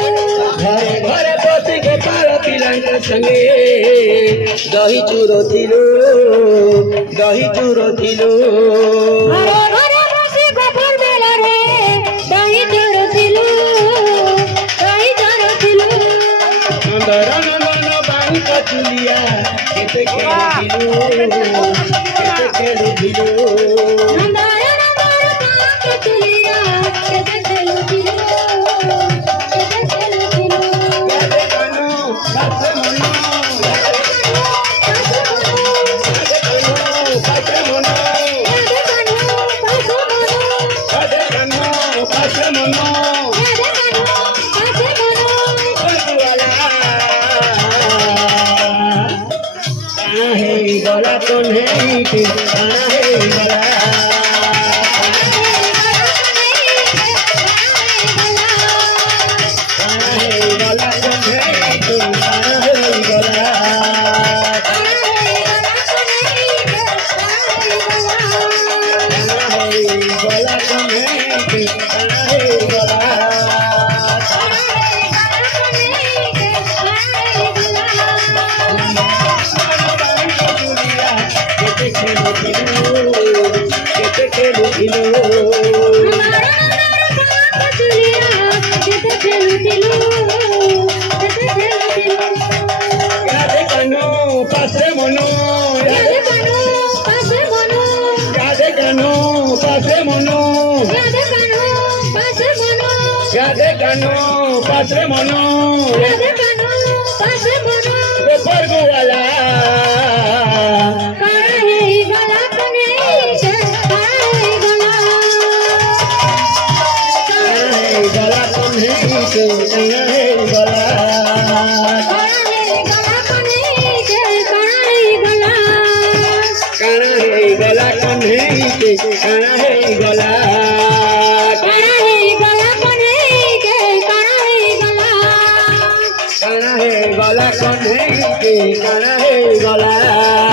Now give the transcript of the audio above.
घरे बसी गोपाल पिला संगे दही चूरो थिलु दही चूरो थिलु घरे बसी गोपाल मेला रे दही चूरो थिलु दही चूरो थिलु नंदर नंदन बाई कचुलिया केते खेलुथिलु केते खेलुथिलु नंदर नंदन बाई कचुलिया केते खेलुथिलु केते खेलुथिलु केते कानु पासे मनु पासे मनु केते कानु पासे मनु गला तो नहीं कि खाना है गला गला तो नहीं कि खाना है गला गला तो नहीं कि खाना है गला पासे मनो गादे कानो पासे मनो गोपर गोवाला गला तो नहीं के गला है गला काना है गला तो नहीं के काना है गला काना है गला तो नहीं के काना है गला